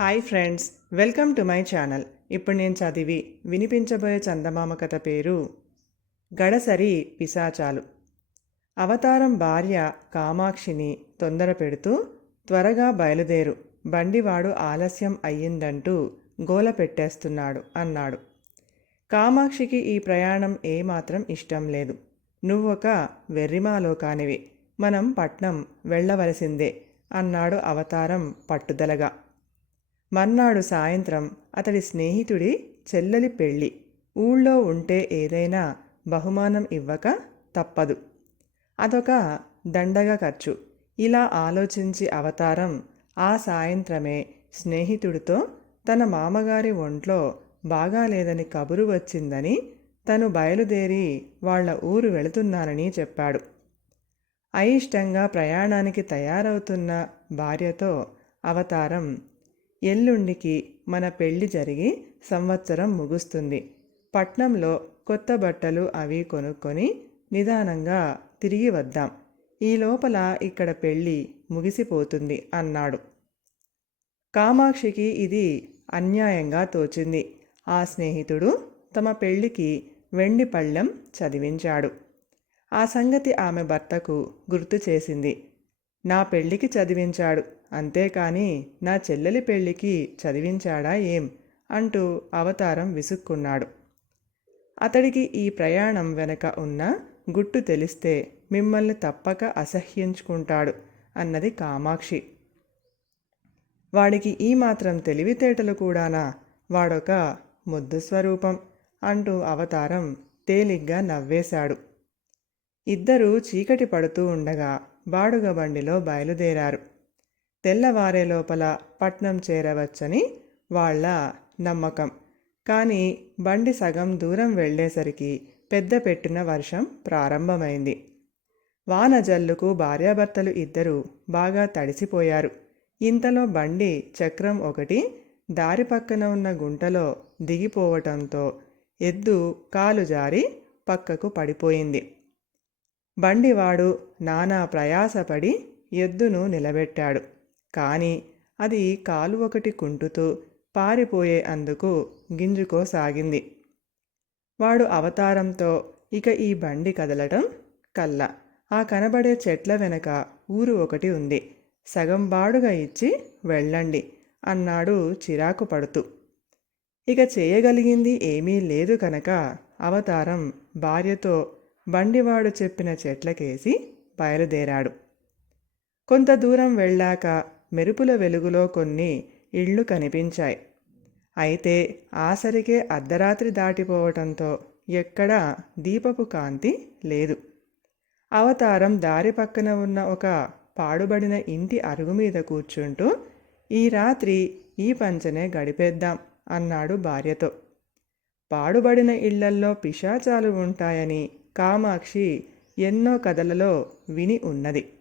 Hi friends welcome to my channel ఇప్పుడు నేను చదివి వినిపించబోయే చందమామ కథ పేరు గడసరి పిశాచాలు. అవతారం భార్య కామాక్షిని తొందర పెడుతూ త్వరగా బయలుదేరు. బండివాడు ఆలస్యం అయ్యిందంటూ గోల పెట్టేస్తున్నాడు అన్నాడు. కామాక్షికి ఈ ప్రయాణం ఏమాత్రం ఇష్టం లేదు. నువ్వొక వెర్రిమాలో కానివి మనం పట్నం వెళ్ళవలసిందే అన్నాడు అవతారం పట్టుదలగా. మర్నాడు సాయంత్రం అతడి స్నేహితుడి చెల్లెలి పెళ్ళి. ఊళ్ళో ఉంటే ఏదైనా బహుమానం ఇవ్వక తప్పదు. అదొక దండగ ఖర్చు. ఇలా ఆలోచించి అవతారం ఆ సాయంత్రమే స్నేహితుడితో తన మామగారి ఒంట్లో బాగాలేదని కబురు వచ్చిందని తను బయలుదేరి వాళ్ళ ఊరు వెళుతున్నానని చెప్పాడు. అయిష్టంగా ప్రయాణానికి తయారవుతున్న భార్యతో అవతారం ఎల్లుండికి మన పెళ్ళి జరిగి సంవత్సరం ముగుస్తుంది. పట్నంలో కొత్త బట్టలు అవి కొనుక్కొని నిదానంగా తిరిగి వద్దాం. ఈ లోపల ఇక్కడ పెళ్ళి ముగిసిపోతుంది అన్నాడు. కామాక్షికి ఇది అన్యాయంగా తోచింది. ఆ స్నేహితుడు తమ పెళ్ళికి వెండి పళ్ళెం చదివించాడు. ఆ సంగతి ఆమె భర్తకు గుర్తు చేసింది. నా పెళ్ళికి చదివించాడు. అంతేకాని నా చెల్లెలి పెళ్ళికి చదివించాడా ఏం? అంటూ అవతారం విసుక్కున్నాడు. అతడికి ఈ ప్రయాణం వెనక ఉన్న గుట్టు తెలిస్తే మిమ్మల్ని తప్పక అసహ్యించుకుంటాడు అన్నది కామాక్షి. వాడికి ఈ మాత్రం తెలివితేటలు కూడానా? వాడొక ముద్దు స్వరూపం అంటూ అవతారం తేలిగ్గా నవ్వేశాడు. ఇద్దరూ చీకటి పడుతూ ఉండగా బాడుగ బండిలో బయలుదేరారు. తెల్లవారే లోపల పట్నం చేరవచ్చని వాళ్ళ నమ్మకం. కానీ బండి సగం దూరం వెళ్ళేసరికి పెద్ద పెట్టిన వర్షం ప్రారంభమైంది. వాన జల్లుకు భార్యాభర్తలు ఇద్దరూ బాగా తడిసిపోయారు. ఇంతలో బండి చక్రం ఒకటి దారి పక్కన ఉన్న గుంటలో దిగిపోవటంతో ఎద్దు కాలు జారి పక్కకు పడిపోయింది. బండివాడు నానా ప్రయాసపడి ఎద్దును నిలబెట్టాడు. కానీ అది కాలు ఒకటి కుంటుతూ పారిపోయే అందుకు గింజుకోసాగింది. వాడు అవతారంతో ఇక ఈ బండి కదలటం కల్ల. ఆ కనబడే చెట్ల వెనక ఊరు ఒకటి ఉంది. సగం బాడుగా ఇచ్చి వెళ్ళండి అన్నాడు చిరాకు పడుతూ. ఇక చేయగలిగింది ఏమీ లేదు కనుక అవతారం భార్యతో బండివాడు చెప్పిన చెట్లకేసి బయలుదేరాడు. కొంత దూరం వెళ్ళాక మెరుపుల వెలుగులో కొన్ని ఇళ్ళు కనిపించాయి. అయితే ఆసరికే అర్ధరాత్రి దాటిపోవటంతో ఎక్కడా దీపపు కాంతి లేదు. అవతారం దారి పక్కన ఉన్న ఒక పాడుబడిన ఇంటి అరుగు మీద కూర్చుంటూ ఈ రాత్రి ఈ పంచనే గడిపేద్దాం అన్నాడు భార్యతో. పాడుబడిన ఇళ్ళల్లో పిశాచాలు ఉంటాయని కామాక్షి ఎన్నో కథలలో విని ఉన్నది.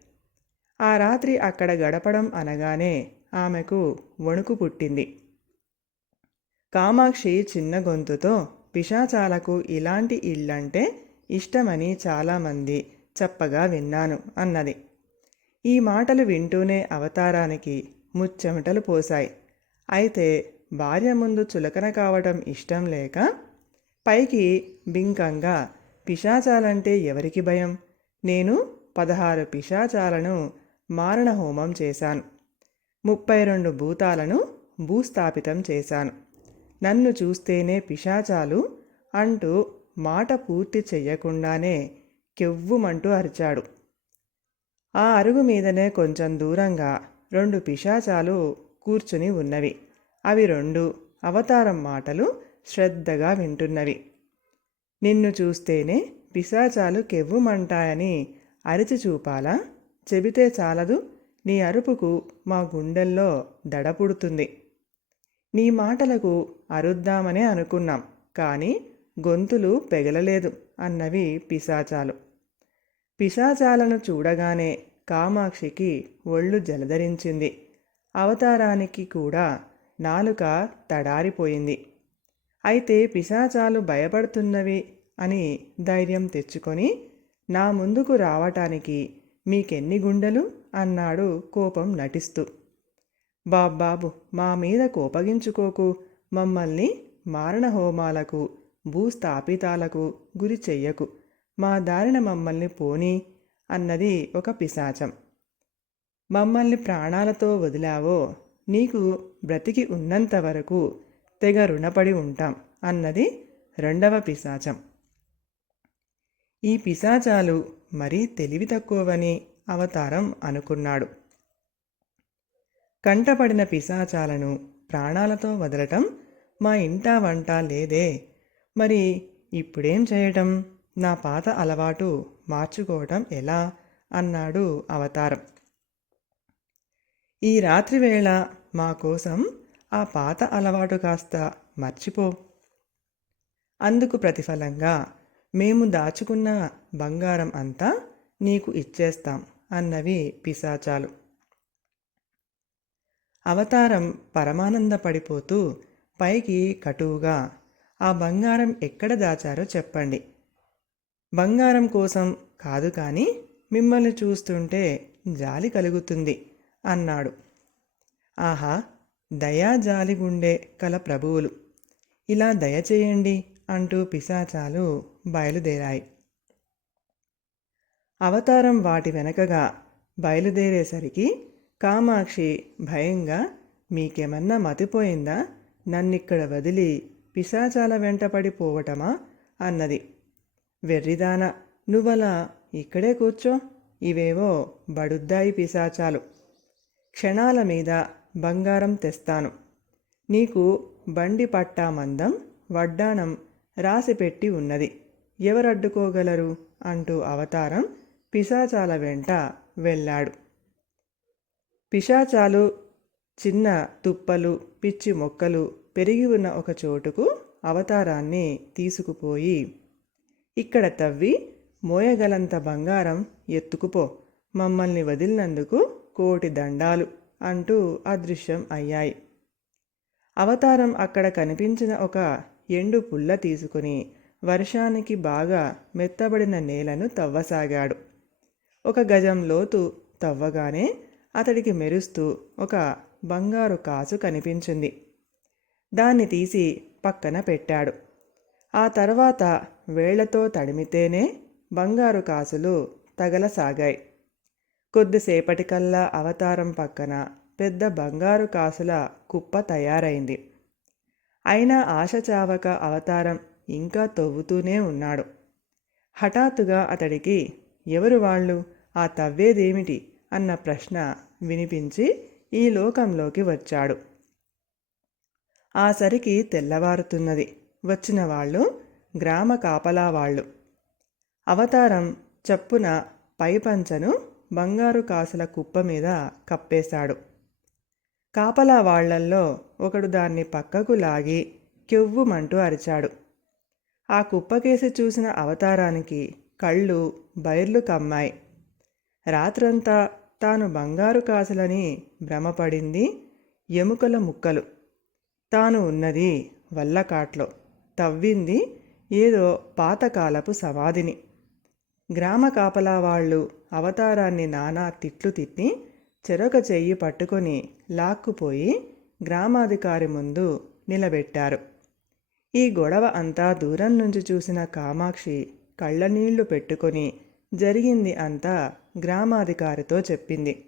ఆ రాత్రి అక్కడ గడపడం అనగానే ఆమెకు వణుకు పుట్టింది. కామాక్షి చిన్న గొంతుతో పిశాచాలకు ఇలాంటి ఇళ్ళంటే ఇష్టమని చాలామంది చెప్పగా విన్నాను అన్నది. ఈ మాటలు వింటూనే అవతారానికి ముచ్చెమటలు పోశాయి. అయితే భార్య ముందు చులకన కావటం ఇష్టం లేక పైకి బింకంగా పిశాచాలంటే ఎవరికి భయం? నేను పదహారు పిశాచాలను మారణ హోమం చేశాను. ముప్పై రెండు భూతాలను భూస్థాపితం చేశాను. నన్ను చూస్తేనే పిశాచాలు అంటూ మాట పూర్తి చెయ్యకుండానే కెవ్వుమంటూ అరిచాడు. ఆ అరుగు మీదనే కొంచెం దూరంగా రెండు పిశాచాలు కూర్చుని ఉన్నవి. అవి రెండు అవతారం మాటలు శ్రద్ధగా వింటున్నవి. నిన్ను చూస్తేనే పిశాచాలు కెవ్వుమంటాయని అరిచి చూపాలా? చెబితే చాలదు నీ అరుపుకు మా గుండెల్లో దడ పుడుతుంది నీ మాటలకు అరుద్దామనే అనుకున్నాం కానీ గొంతులు పెగలలేదు అన్నవి పిశాచాలు. పిశాచాలను చూడగానే కామాక్షికి ఒళ్ళు జలధరించింది. అవతారానికి కూడా నాలుక తడారిపోయింది. అయితే పిశాచాలు భయపడుతున్నవి అని ధైర్యం తెచ్చుకొని నా ముందుకు రావటానికి మీకెన్ని గుండెలు? అన్నాడు కోపం నటిస్తూ. బాబ్బాబు మా మీద కోపగించుకోకు. మమ్మల్ని మారణ హోమాలకు భూస్థాపితాలకు గురి చెయ్యకు. మా దారిన మమ్మల్ని పోని అన్నది ఒక పిశాచం. మమ్మల్ని ప్రాణాలతో వదిలావో? నీకు బ్రతికి ఉన్నంత వరకు తెగ రుణపడి ఉంటాం అన్నది రెండవ పిశాచం. ఈ పిశాచాలు మరీ తెలివి తక్కువని అవతారం అనుకున్నాడు. కంటపడిన పిశాచాలను ప్రాణాలతో వదలటం మా ఇంటా వంట లేదే. మరి ఇప్పుడేం చేయటం? నా పాత అలవాటు మార్చుకోవటం ఎలా? అన్నాడు అవతారం. ఈ రాత్రివేళ మా కోసం ఆ పాత అలవాటు కాస్త మర్చిపో. అందుకు ప్రతిఫలంగా మేము దాచుకున్న బంగారం అంతా నీకు ఇచ్చేస్తాం అన్నవి పిశాచాలు. అవతారం పరమానందపడిపోతూ పైకి కటువుగా ఆ బంగారం ఎక్కడ దాచారో చెప్పండి. బంగారం కోసం కాదు కానీ మిమ్మల్ని చూస్తుంటే జాలి కలుగుతుంది అన్నాడు. ఆహా దయా జాలిగుండే కల ప్రభువులు. ఇలా దయచేయండి అంటూ పిశాచాలు బయలుదేరాయి. అవతారం వాటి వెనకగా బయలుదేరేసరికి కామాక్షి భయంగా మీకేమన్నా మతిపోయిందా? నన్నిక్కడ వదిలి పిశాచాల వెంటపడిపోవటమా అన్నది. వెర్రిదాన నువ్వలా ఇక్కడే కూర్చో ఇవేవో బడుద్దాయి పిశాచాలు. క్షణాల మీద బంగారం తెస్తాను. నీకు బండి పట్టా మందం వడ్డాణం రాసిపెట్టి ఉన్నది. ఎవరడ్డుకోగలరు? అంటూ అవతారం పిశాచాల వెంట వెళ్ళాడు. పిశాచాలు చిన్న తుప్పలు పిచ్చి మొక్కలు పెరిగి ఉన్న ఒక చోటుకు అవతారాన్ని తీసుకుపోయి ఇక్కడ తవ్వి మోయగలంత బంగారం ఎత్తుకుపో మమ్మల్ని వదిలినందుకు కోటి దండాలు. అంటూ అదృశ్యం అయ్యాయి. అవతారం అక్కడ కనిపించిన ఒక ఎండు పుల్ల తీసుకుని వర్షానికి బాగా మెత్తబడిన నేలను తవ్వసాగాడు. ఒక గజం లోతు తవ్వగానే అతడికి మెరుస్తూ ఒక బంగారు కాసు కనిపించింది. దాన్ని తీసి పక్కన పెట్టాడు. ఆ తర్వాత వేళ్ళతో తడిమితేనే బంగారు కాసులు తగలసాగాయి. కొద్దిసేపటికల్లా అవతారం పక్కన పెద్ద బంగారు కాసుల కుప్ప తయారైంది. అయినా ఆశ చావక అవతారం ఇంకా తవ్వుతూనే ఉన్నాడు. హఠాత్తుగా అతడికి ఎవరు వాళ్ళు? ఆ తవ్వేదేమిటి? అన్న ప్రశ్న వినిపించి ఈ లోకంలోకి వచ్చాడు. ఆ సరికి తెల్లవారుతున్నది. వచ్చిన వాళ్ళు గ్రామ కాపలా వాళ్ళు. అవతారం చప్పున పైపంచను బంగారు కాసుల కుప్ప మీద కప్పేశాడు. కాపలా వాళ్ళల్లో ఒకడు దాన్ని పక్కకు లాగి కెవ్వుమంటూ అరిచాడు. ఆ కుప్పకేసి చూసిన అవతారానికి కళ్ళు బైర్లు కమ్మాయి. రాత్రంతా తాను బంగారు కాసులని భ్రమపడింది ఎముకల ముక్కలు. తాను ఉన్నది వల్లకాట్లో. తవ్వింది ఏదో పాతకాలపు సమాధిని. గ్రామ కాపలా వాళ్ళు అవతారాన్ని నానా తిట్లు తిట్టి చెరొక చెయ్యి పట్టుకొని లాక్కుపోయి గ్రామాధికారి ముందు నిలబెట్టారు. ఈ గొడవ అంతా దూరం నుంచి చూసిన కామాక్షి కళ్ళనీళ్ళు పెట్టుకొని జరిగింది అంతా గ్రామాధికారితో చెప్పింది.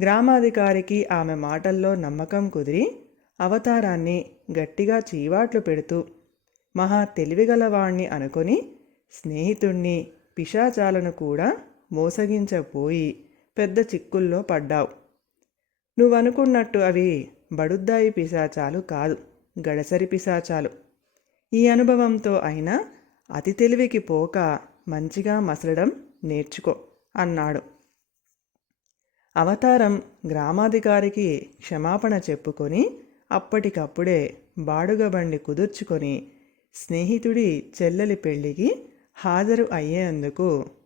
గ్రామాధికారికి ఆమె మాటల్లో నమ్మకం కుదిరి అవతారాన్ని గట్టిగా చీవాట్లు పెడుతూ మహా తెలివిగలవాణ్ణి అనుకొని స్నేహితుణ్ణి పిశాచాలను కూడా మోసగించపోయి పెద్ద చిక్కుల్లో పడ్డావు. నువ్వనుకున్నట్టు అవి బడుద్దాయి పిశాచాలు కాదు గడసరి పిశాచాలు. ఈ అనుభవంతో అయినా అతి తెలివికి పోక మంచిగా మసలడం నేర్చుకో అన్నాడు. అవతారం గ్రామాధికారికి క్షమాపణ చెప్పుకొని అప్పటికప్పుడే బాడుగ బండి కుదుర్చుకొని స్నేహితుడి చెల్లెలి పెళ్ళికి హాజరు అయ్యేందుకు